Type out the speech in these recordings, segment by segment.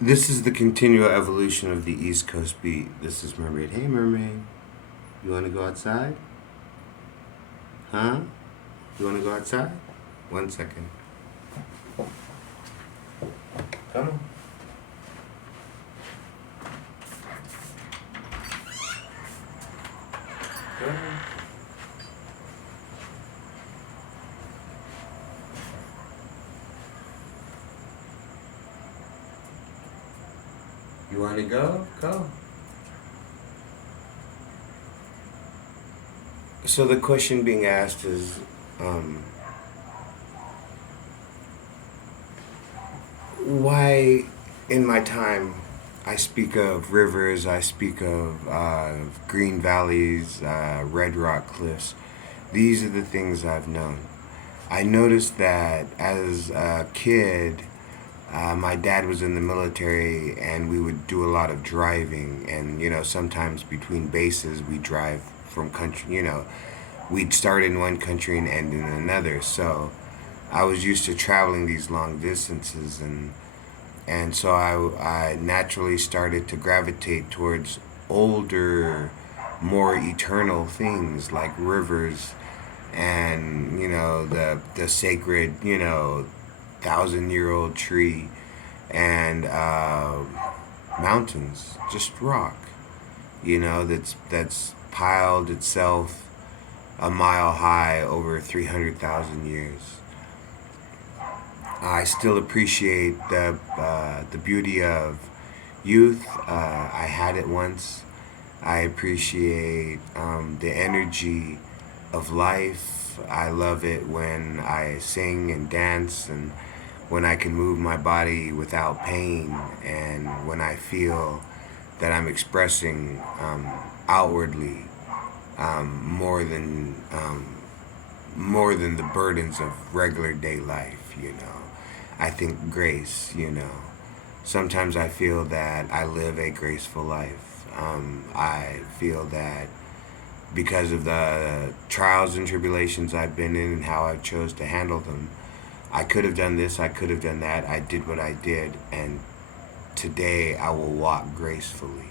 This is the continual evolution of the East Coast beat. This is Mermaid. Hey, Mermaid. You want to go outside? Huh? You want to go outside? 1 second. Come on. Go ahead. You want to go? Go. So the question being asked is, um, why in my time I speak of rivers, I speak of green valleys, red rock cliffs. These are the things I've known. I noticed that as a kid, my dad was in the military and we would do a lot of driving. And, sometimes between bases, we drive from country, we'd start in one country and end in another. So I was used to traveling these long distances, and so I naturally started to gravitate towards older, more eternal things like rivers and the sacred 1,000-year-old tree and mountains, just rock, that's piled itself a mile high over 300,000 years. I still appreciate the beauty of youth. I had it once. I appreciate the energy of life. I love it when I sing and dance and when I can move my body without pain and when I feel that I'm expressing outwardly more than the burdens of regular day life. I think grace. Sometimes I feel that I live a graceful life. I feel that because of the trials and tribulations I've been in and how I chose to handle them, I could have done this, I could have done that. I did what I did, and today I will walk gracefully.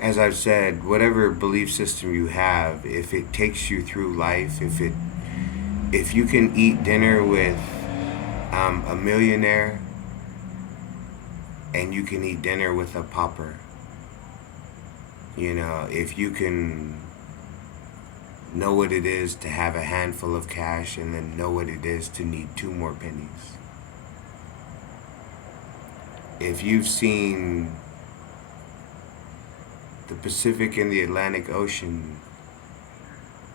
As I've said, whatever belief system you have, if it takes you through life, if you can eat dinner with a millionaire and you can eat dinner with a pauper, if you can know what it is to have a handful of cash and then know what it is to need two more pennies. If you've seen the Pacific and the Atlantic Ocean,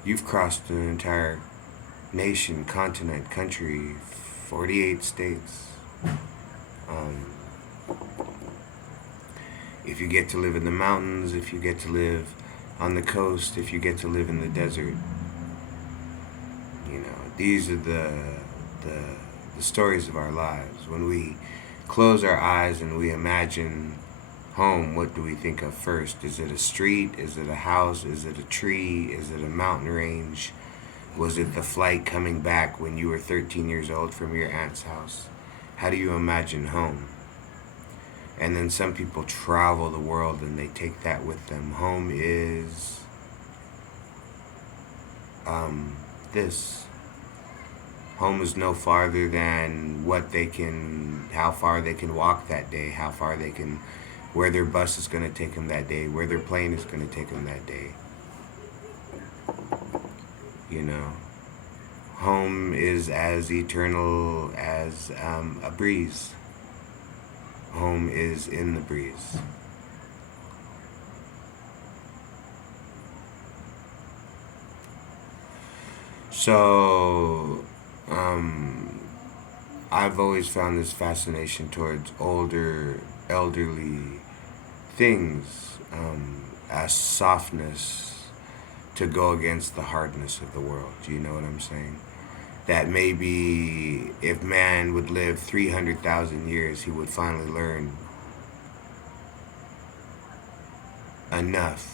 you've crossed an entire nation, continent, country, 48 states. Um, if you get to live in the mountains, if you get to live on the coast, if you get to live in the desert, these are the, the stories of our lives. When we close our eyes and we imagine home, what do we think of first? Is it a street? Is it a house? Is it a tree? Is it a mountain range? Was it the flight coming back when you were 13 years old from your aunt's house? How do you imagine home? And then some people travel the world and they take that with them. Home is this. Home is no farther than how far they can walk that day, how far they can, where their bus is going to take them that day, where their plane is going to take them that day. You know, home is as eternal as a breeze. Home is in the breeze. So, I've always found this fascination towards older, elderly things, a softness to go against the hardness of the world. Do you know what I'm saying? That maybe if man would live 300,000 years, he would finally learn enough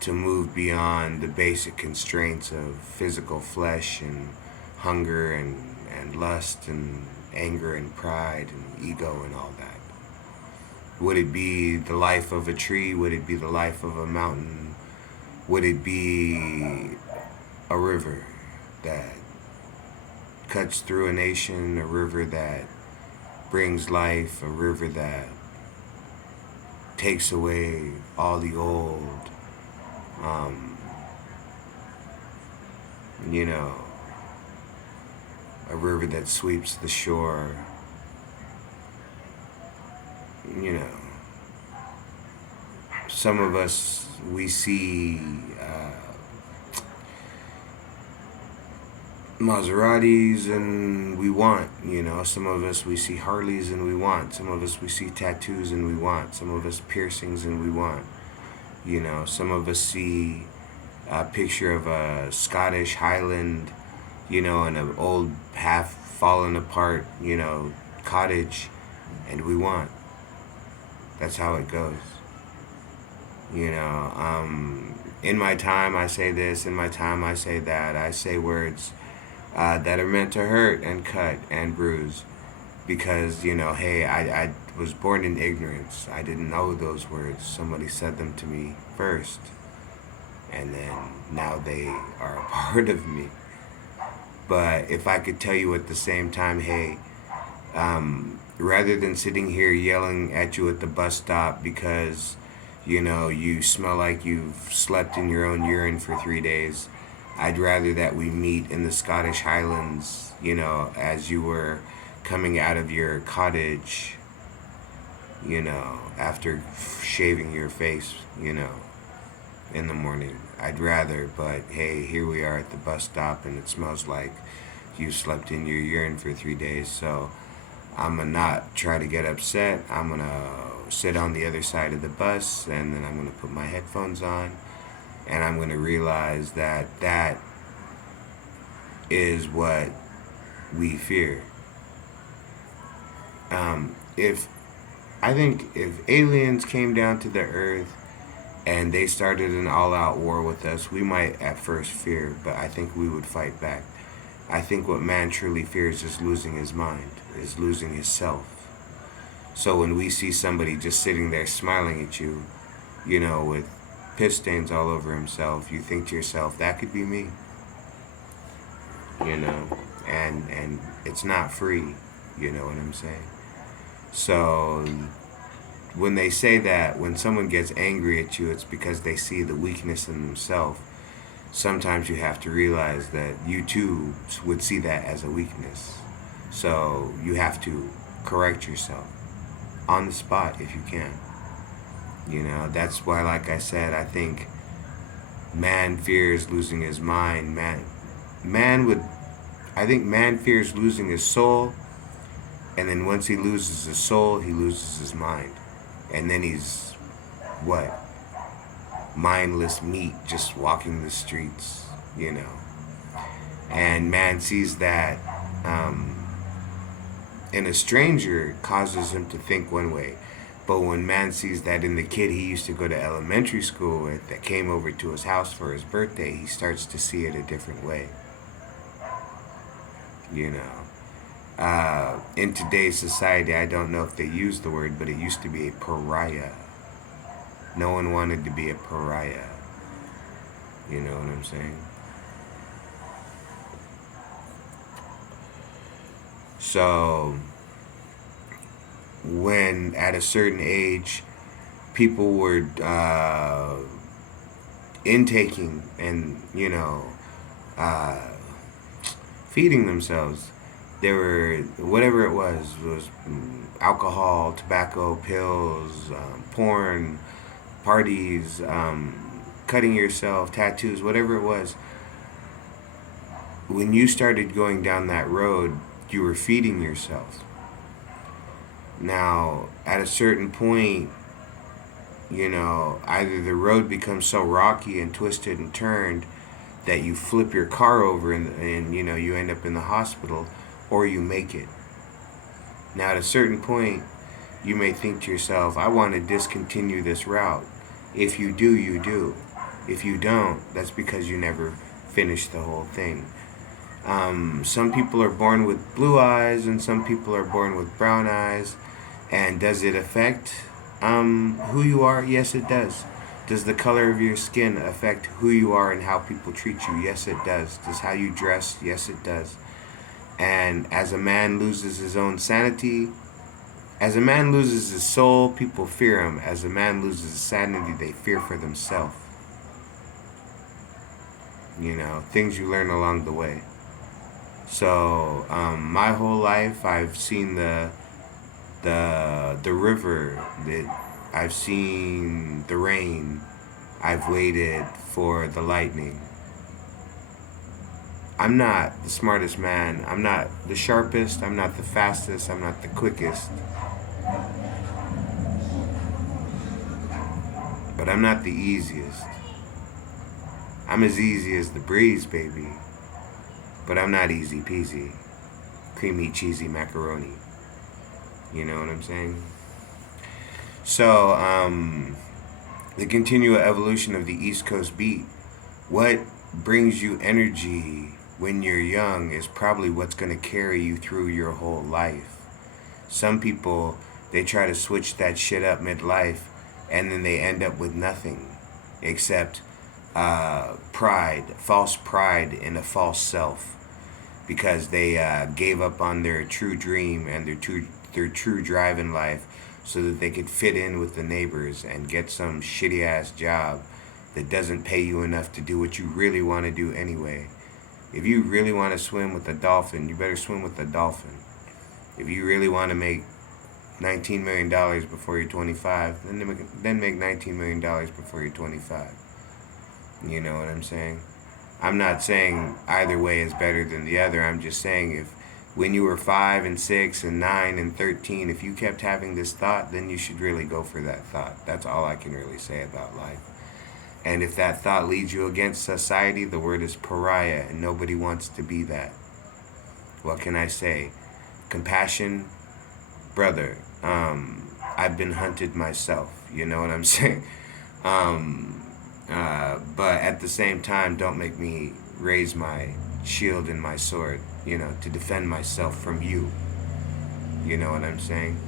to move beyond the basic constraints of physical flesh and hunger and lust and anger and pride and ego and all that? Would it be the life of a tree? Would it be the life of a mountain? Would it be a river that cuts through a nation, a river that brings life, a river that takes away all the old, um, you know, a river that sweeps the shore, you know. Some of us, we see Maseratis and we want, you know. Some of us, we see Harleys and we want. Some of us, we see tattoos and we want. Some of us, piercings and we want. You know, some of us see a picture of a Scottish Highland, you know, and an old half fallen apart, you know, cottage, and we want. That's how it goes. You know, in my time I say this, in my time I say that. I say words that are meant to hurt and cut and bruise because, you know, hey, I was born in ignorance. I didn't know those words. Somebody said them to me first, and then now they are a part of me. But if I could tell you at the same time, hey, rather than sitting here yelling at you at the bus stop because, you know, you smell like you've slept in your own urine for 3 days, I'd rather that we meet in the Scottish Highlands, you know, as you were coming out of your cottage, you know, after shaving your face, you know, in the morning. I'd rather, but hey, here we are at the bus stop and it smells like you slept in your urine for 3 days. So I'm gonna not try to get upset. I'm gonna sit on the other side of the bus and then I'm gonna put my headphones on and I'm gonna realize that that is what we fear. If I think if aliens came down to the earth and they started an all-out war with us, we might at first fear, but I think we would fight back. I think what man truly fears is losing his mind, is losing his self. So when we see somebody just sitting there smiling at you, you know, with piss stains all over himself, you think to yourself, that could be me. You know, and it's not free, you know what I'm saying? So when they say that, when someone gets angry at you, it's because they see the weakness in themselves. Sometimes you have to realize that you too would see that as a weakness. So you have to correct yourself on the spot if you can. You know, that's why, like I said, I think man fears losing his mind. I think man fears losing his soul, and then once he loses his soul, he loses his mind. And then he's, what? Mindless meat just walking the streets, you know. And man sees that in a stranger causes him to think one way. But when man sees that in the kid he used to go to elementary school with that came over to his house for his birthday, he starts to see it a different way. You know. In today's society, I don't know if they use the word, but it used to be a pariah. No one wanted to be a pariah. You know what I'm saying? So, when at a certain age, people were intaking and, you know, feeding themselves, there were, whatever it was alcohol, tobacco, pills, porn, parties, cutting yourself, tattoos, whatever it was. When you started going down that road, you were feeding yourself. Now, at a certain point, you know, either the road becomes so rocky and twisted and turned that you flip your car over and you know, you end up in the hospital, or you make it. Now, at a certain point, you may think to yourself, I want to discontinue this route. If you do, you do. If you don't, that's because you never finished the whole thing. Some people are born with blue eyes and some people are born with brown eyes. And does it affect who you are? Yes, it does. Does the color of your skin affect who you are and how people treat you? Yes, it does. Does how you dress? Yes, it does. And as a man loses his own sanity, as a man loses his soul, people fear him. As a man loses his sanity, they fear for themselves. You know, things you learn along the way. So, my whole life, I've seen the river. I've seen the rain. I've waited for the lightning. I'm not the smartest man. I'm not the sharpest. I'm not the fastest. I'm not the quickest. But I'm not the easiest. I'm as easy as the breeze, baby. But I'm not easy peasy. Creamy, cheesy macaroni. You know what I'm saying? So, the continual evolution of the East Coast beat. What brings you energy when you're young is probably what's going to carry you through your whole life. Some people, they try to switch that shit up midlife and then they end up with nothing except pride, false pride in a false self because they gave up on their true dream and their true drive in life so that they could fit in with the neighbors and get some shitty ass job that doesn't pay you enough to do what you really want to do anyway. If you really want to swim with a dolphin, you better swim with a dolphin. If you really want to make $19 million before you're 25, then make $19 million before you're 25. You know what I'm saying? I'm not saying either way is better than the other. I'm just saying if when you were 5 and 6 and 9 and 13, if you kept having this thought, then you should really go for that thought. That's all I can really say about life. And if that thought leads you against society, the word is pariah, and nobody wants to be that. What can I say? Compassion, brother. I've been hunted myself. You know what I'm saying? But at the same time, don't make me raise my shield and my sword, you know, to defend myself from you. You know what I'm saying?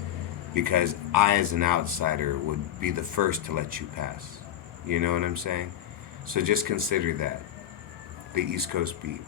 Because I, as an outsider, would be the first to let you pass. You know what I'm saying? So just consider that. The East Coast beat.